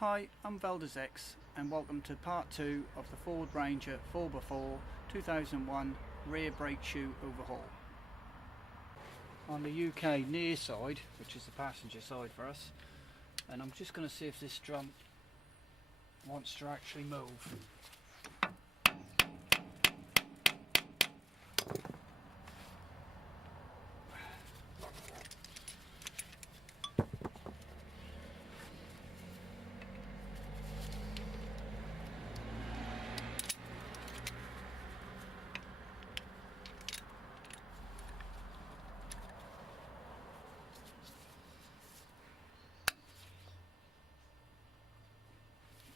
Hi, I'm X and welcome to part 2 of the Ford Ranger 4x4 2001 rear brake shoe overhaul. On the UK near side, which is the passenger side for us, and I'm just going to see if this drum wants to actually move.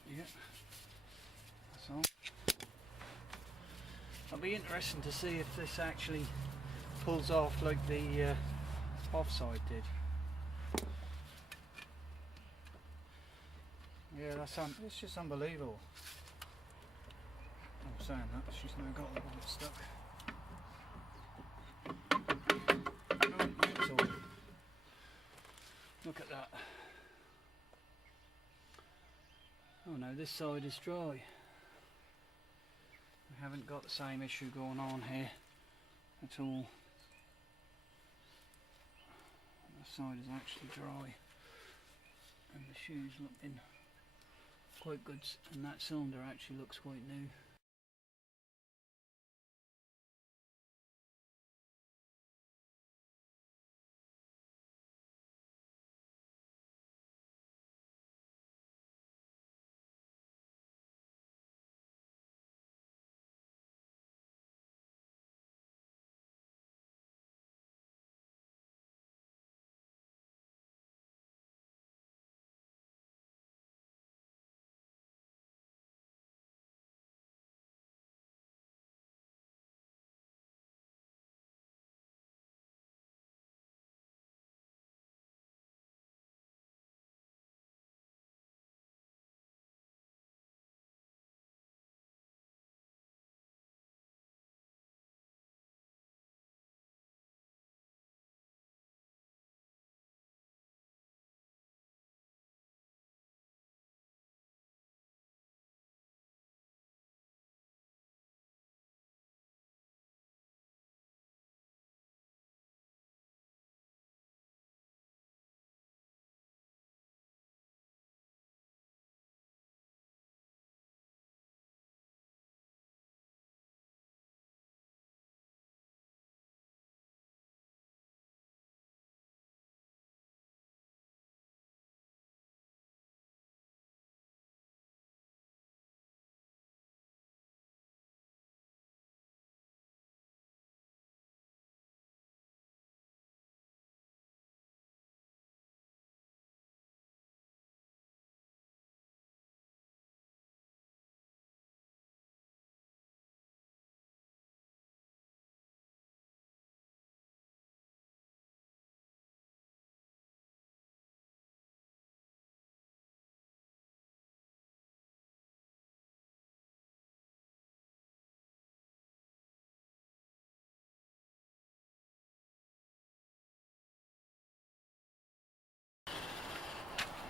Yeah, that's all. It'll be interesting to see if this actually pulls off like the offside did. Yeah, it's just unbelievable. I'm saying that, she's now got the one stuck. Oh, mental. Look at that. Oh no, this side is dry. We haven't got the same issue going on here at all. This side is actually dry. And the shoe's looking quite good, and that cylinder actually looks quite new.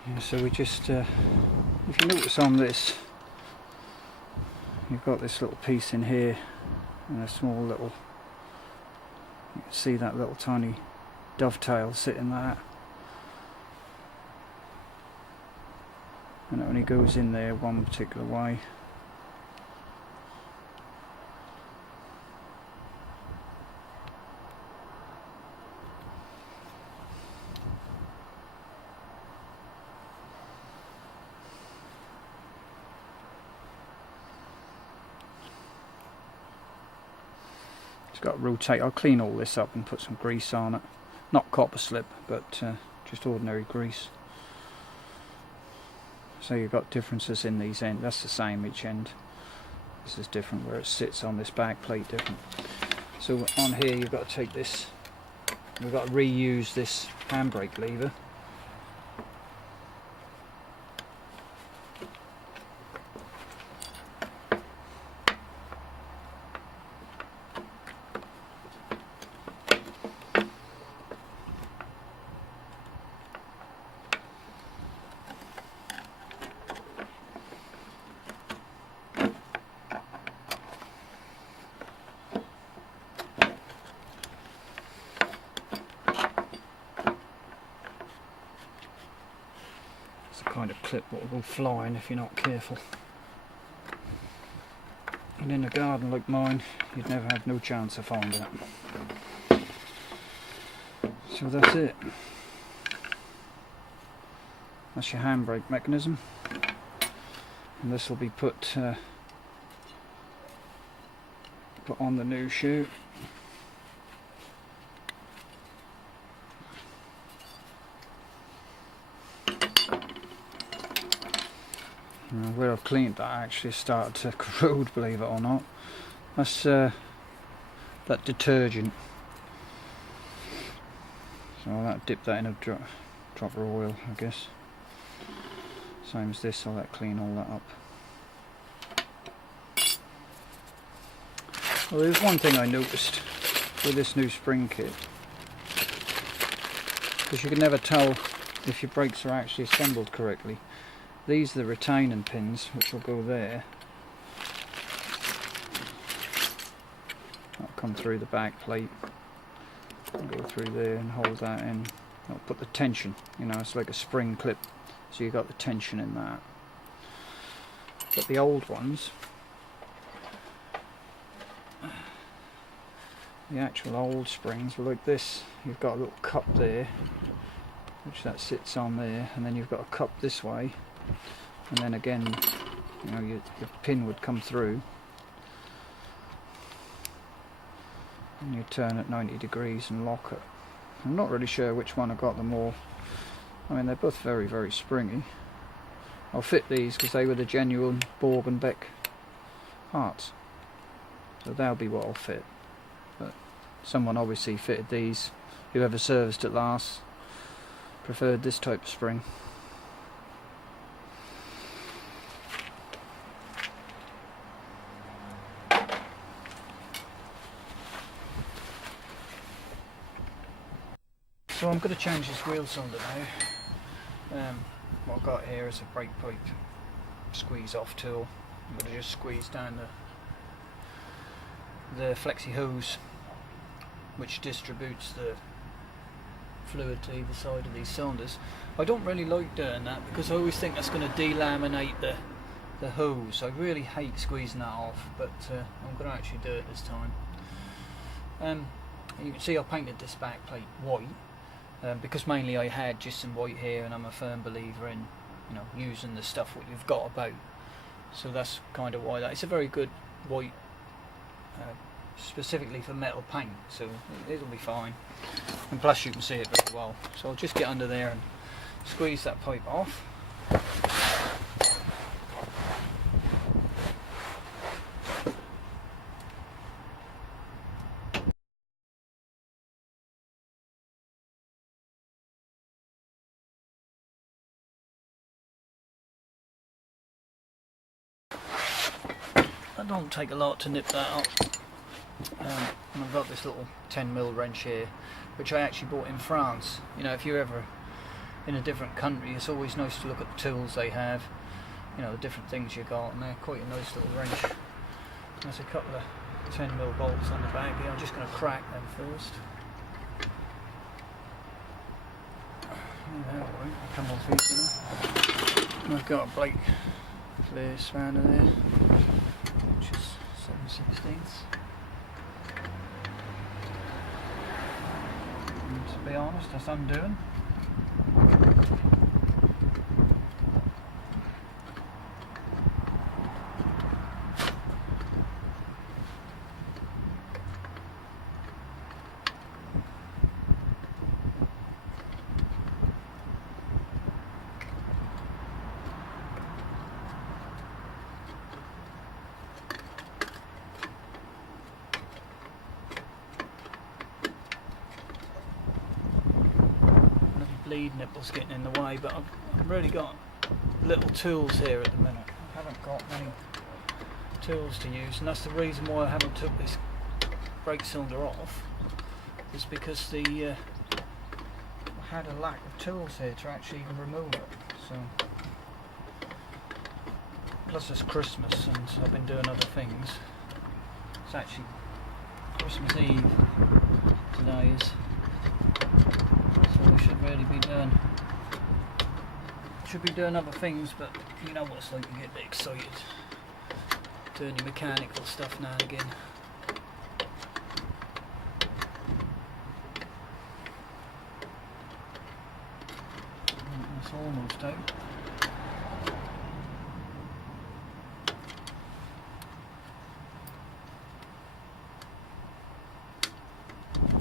Yeah, so we just, if you notice on this, you've got this little piece in here and a small little, you can see that little tiny dovetail sitting there, and it only goes in there one particular way. It's got to rotate. I'll clean all this up and put some grease on it. Not copper slip, but just ordinary grease. So you've got differences in these ends. That's the same each end. This is different where it sits on this back plate, different. So on here you've got to take this, we've got to reuse this handbrake lever. clip will go flying if you're not careful. And in a garden like mine, you'd never have no chance of finding it. So that's it. That's your handbrake mechanism, and this will be put on the new shoe. Where I've cleaned that, actually started to corrode, believe it or not. That's that detergent. So I'll dip that in a drop of oil, I guess. Same as this, I'll let clean all that up. Well, there's one thing I noticed with this new spring kit, because you can never tell if your brakes are actually assembled correctly. These are the retaining pins which will go there. That'll come through the back plate and go through there and hold that in. That'll put the tension, you know, it's like a spring clip, so you've got the tension in that. But the old ones, the actual old springs were like this. You've got a little cup there, which that sits on there, and then you've got a cup this way. And then again, you know, your pin would come through, and you turn at 90 degrees and lock it. I'm not really sure which one I got the more. I mean, they're both very, very springy. I'll fit these because they were the genuine Borg and Beck parts, so they'll be what I'll fit. But someone obviously fitted these, whoever serviced it last preferred this type of spring. So I'm going to change this wheel cylinder now. What I've got here is a brake pipe squeeze off tool. I'm going to just squeeze down the flexi hose, which distributes the fluid to either side of these cylinders. I don't really like doing that because I always think that's going to delaminate the hose. I really hate squeezing that off, but I'm going to actually do it this time. You can see I painted this back plate white. Because mainly I had just some white here, and I'm a firm believer in, you know, using the stuff what you've got about. So that's kind of why that. It's a very good white, specifically for metal paint, so it'll be fine. And plus you can see it very well. So I'll just get under there and squeeze that pipe off. That don't take a lot to nip that up. And I've got this little 10mm wrench here, which I actually bought in France. You know, if you're ever in a different country, it's always nice to look at the tools they have, you know, the different things you got, and they're quite a nice little wrench. There's a couple of 10mm bolts on the back here. I'm just going to crack them first. Yeah, right. Come off easy now. And I've got a brake flare spanner there, which is 7/16. And to be honest, that's undoing. Bleed nipples getting in the way, but I've really got little tools here at the minute. I haven't got many tools to use, and that's the reason why I haven't took this brake cylinder off, is because I had a lack of tools here to actually even remove it. So plus it's Christmas and I've been doing other things. It's actually Christmas Eve today is. So we should should be doing other things, but you know what it's like, you get a bit excited doing your mechanical stuff now and again. That's almost out.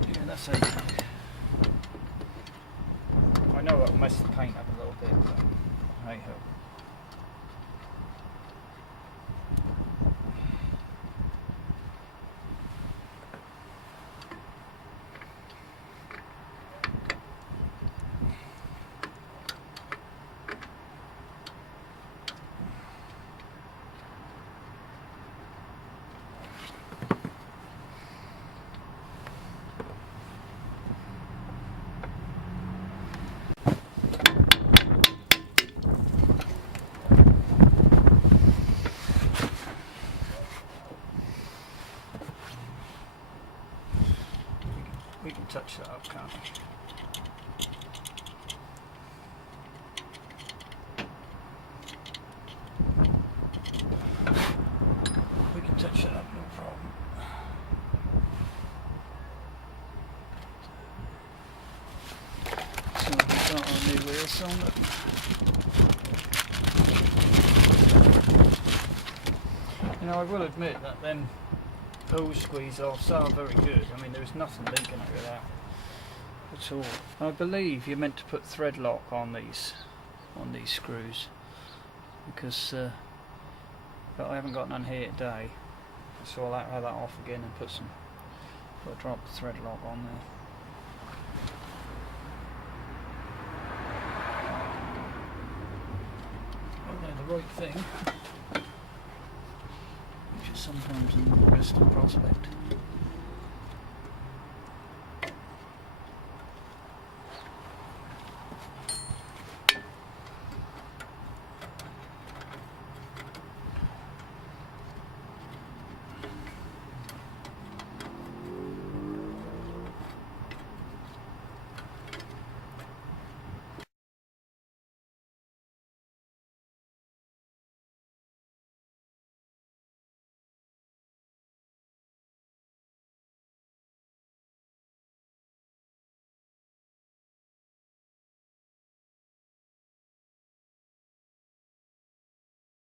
Yeah, that's it. I know that'll mess the paint up a little bit, but hey ho. We can touch that up, can't we? We can touch that up, no problem. So we've got our new wheel cylinder. You know, I will admit that them hose squeeze offs are very good. I mean, there's nothing leaking out of that at all. I believe you're meant to put thread lock on these screws, because but I haven't got none here today, so I'll have that off again and put a drop of thread lock on there. Oh, they're the right thing, which is sometimes in the best of prospect.